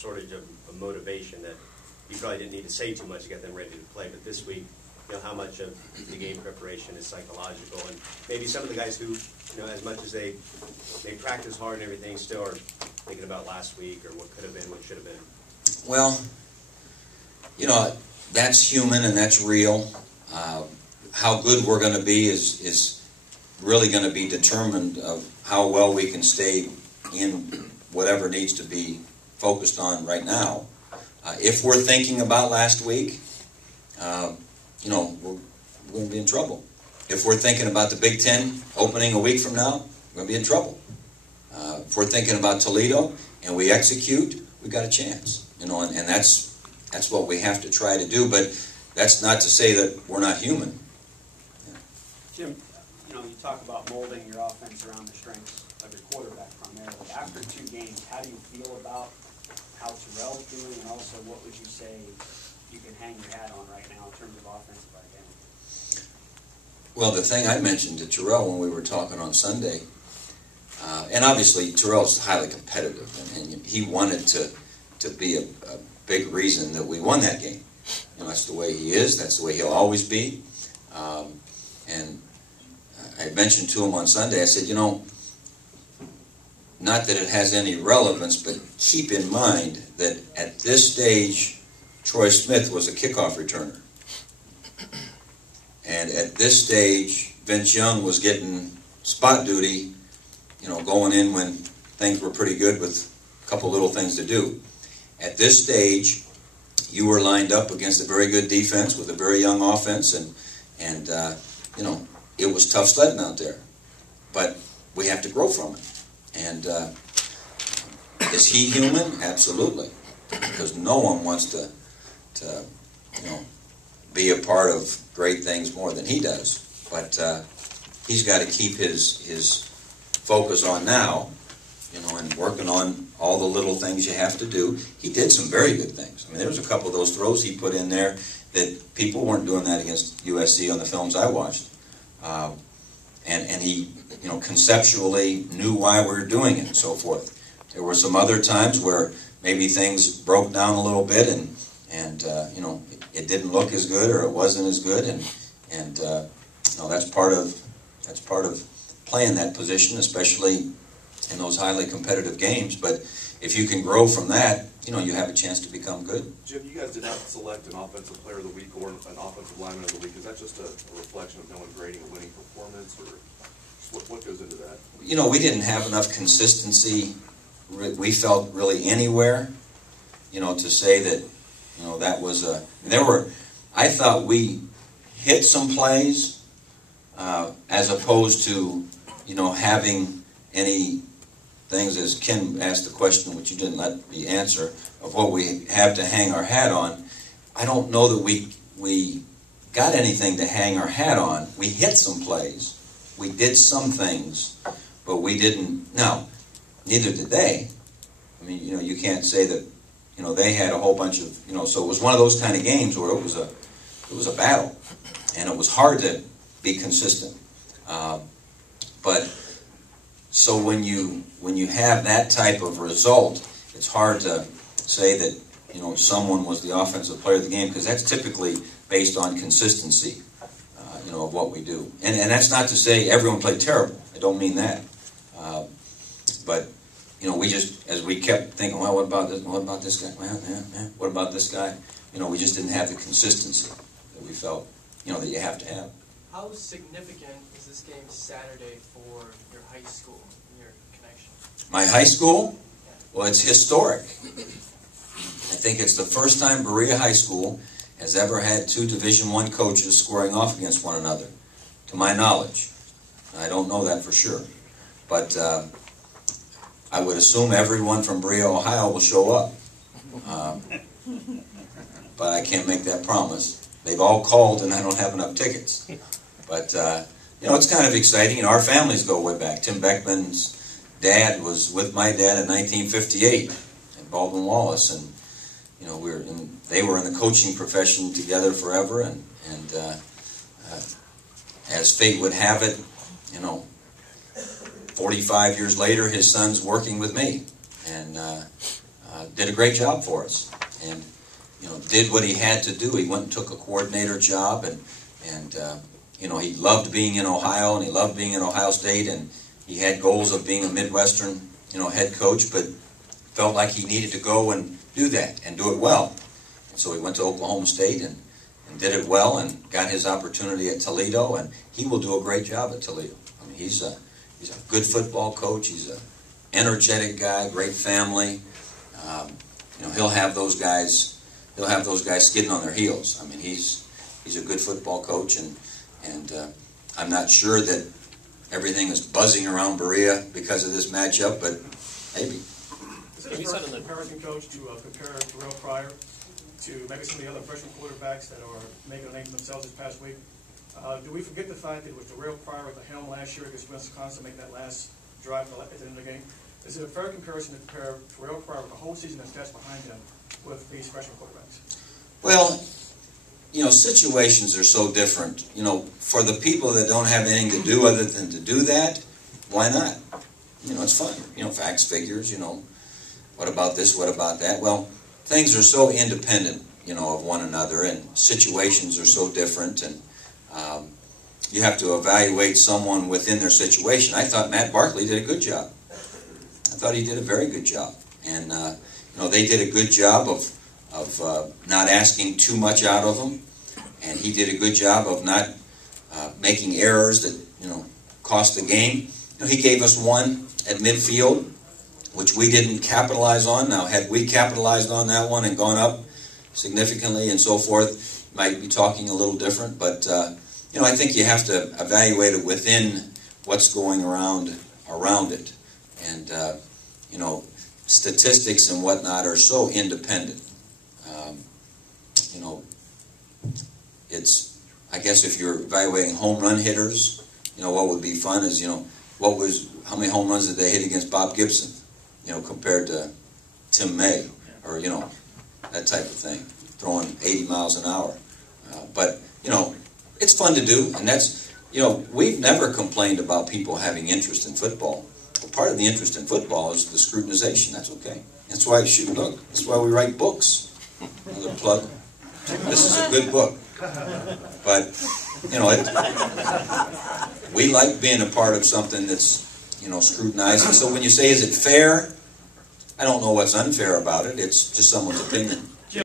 shortage of motivation that you probably didn't need to say too much to get them ready to play. But this week, you know, how much of the game preparation is psychological, and maybe some of the guys who, you know, as much as they practice hard and everything, still are thinking about last week or what could have been, what should have been. Well, you know, that's human and that's real. How good we're going to be is really going to be determined of how well we can stay in whatever needs to be focused on right now. If we're thinking about last week, you know, we're going to be in trouble. If we're thinking about the Big Ten opening a week from now, we're going to be in trouble. If we're thinking about Toledo and we execute, we've got a chance. You know, and that's what we have to try to do. But that's not to say that we're not human. Yeah. Jim, you know, you talk about molding your offense around the strengths of your quarterback primarily. After 2 games, how do you feel about how Terrell's doing, and also what would you say you can hang your hat on right now in terms of offensive identity? Well, the thing I mentioned to Terrell when we were talking on Sunday, and obviously Terrell's highly competitive, and he wanted to be a big reason that we won that game. You know, that's the way he is. That's the way he'll always be. And I mentioned to him on Sunday, I said, you know, not that it has any relevance, but keep in mind that at this stage, Troy Smith was a kickoff returner. And at this stage, Vince Young was getting spot duty, you know, going in when things were pretty good with a couple little things to do. At this stage, you were lined up against a very good defense with a very young offense, and you know, it was tough sledding out there. But we have to grow from it. And is he human? Absolutely. Because no one wants to you know, be a part of great things more than he does. But he's got to keep his focus on now, you know, and working on all the little things you have to do. He did some very good things. I mean, there was a couple of those throws he put in there that people weren't doing that against USC on the films I watched. And he, you know, conceptually knew why we were doing it and so forth. There were some other times where maybe things broke down a little bit and you know, it didn't look as good or it wasn't as good, and you know, that's part of playing that position, especially in those highly competitive games. But if you can grow from that, you know, you have a chance to become good. Jim, you guys did not select an offensive player of the week or an offensive lineman of the week. Is that just a reflection of no one grading a winning performance, or what goes into that? You know, we didn't have enough consistency, we felt, really anywhere, you know, to say that, you know, that was a... I thought we hit some plays as opposed to, you know, having any things, as Ken asked the question, which you didn't let me answer, of what we have to hang our hat on. I don't know that we got anything to hang our hat on. We hit some plays. We did some things, but we didn't... Now, neither did they. I mean, you know, you can't say that, you know, they had a whole bunch of, you know, so it was one of those kind of games where it was a battle, and it was hard to be consistent. But so when you have that type of result, it's hard to say that, you know, someone was the offensive player of the game, because that's typically based on consistency, you know, of what we do. And that's not to say everyone played terrible. I don't mean that. But you know, we just, as we kept thinking, well, what about this? What about this guy? Well, yeah. What about this guy? You know, we just didn't have the consistency that we felt, you know, that you have to have. How significant is this game Saturday for your high school and your connection? My high school? Well, it's historic. I think it's the first time Berea High School has ever had 2 Division I coaches squaring off against one another, to my knowledge. I don't know that for sure. But I would assume everyone from Berea, Ohio will show up. But I can't make that promise. They've all called and I don't have enough tickets. But, you know, it's kind of exciting. You know, our families go way back. Tim Beckman's dad was with my dad in 1958 at Baldwin Wallace. And, you know, they were in the coaching profession together forever. And as fate would have it, you know, 45 years later, his son's working with me. And did a great job for us, and did what he had to do. He went and took a coordinator job, and he loved being in Ohio, and he loved being in Ohio State, and he had goals of being a Midwestern head coach, but felt like he needed to go and do that and do it well. And so he went to Oklahoma State and did it well and got his opportunity at Toledo, and he will do a great job at Toledo. I mean, he's a good football coach. He's an energetic guy, great family. He'll have those guys skidding on their heels. I mean, he's a good football coach, and I'm not sure that everything is buzzing around Berea because of this matchup, but maybe. Is it a first American coach to compare Terrell Pryor to maybe some of the other freshman quarterbacks that are making a name for themselves this past week? Do we forget the fact that it was Terrell Pryor at the helm last year against Wisconsin making that last drive at the end of the game? Is it a fair comparison to compare Terrell Pryor with the whole season that's stats behind him with these freshman quarterbacks? Well, situations are so different. For the people that don't have anything to do other than to do that, why not? It's fun. Facts, figures, what about this, what about that? Well, things are so independent, of one another, and situations are so different, and you have to evaluate someone within their situation. I thought Matt Barkley did a good job. I thought he did a very good job. And, they did a good job of not asking too much out of him, and he did a good job of not making errors that, cost the game. He gave us one at midfield, which we didn't capitalize on. Now, had we capitalized on that one and gone up significantly and so forth, might be talking a little different. But, I think you have to evaluate it within what's going around it. And, statistics and whatnot are so independent. I guess if you're evaluating home run hitters, what would be fun is, how many home runs did they hit against Bob Gibson, compared to Tim May, or, that type of thing, throwing 80 miles an hour. But, it's fun to do, and that's, we've never complained about people having interest in football. Well, part of the interest in football is the scrutinization. That's okay. That's why that's why we write books. Another plug. This is a good book. But, we like being a part of something that's, scrutinized. And so when you say, is it fair? I don't know what's unfair about it. It's just someone's opinion.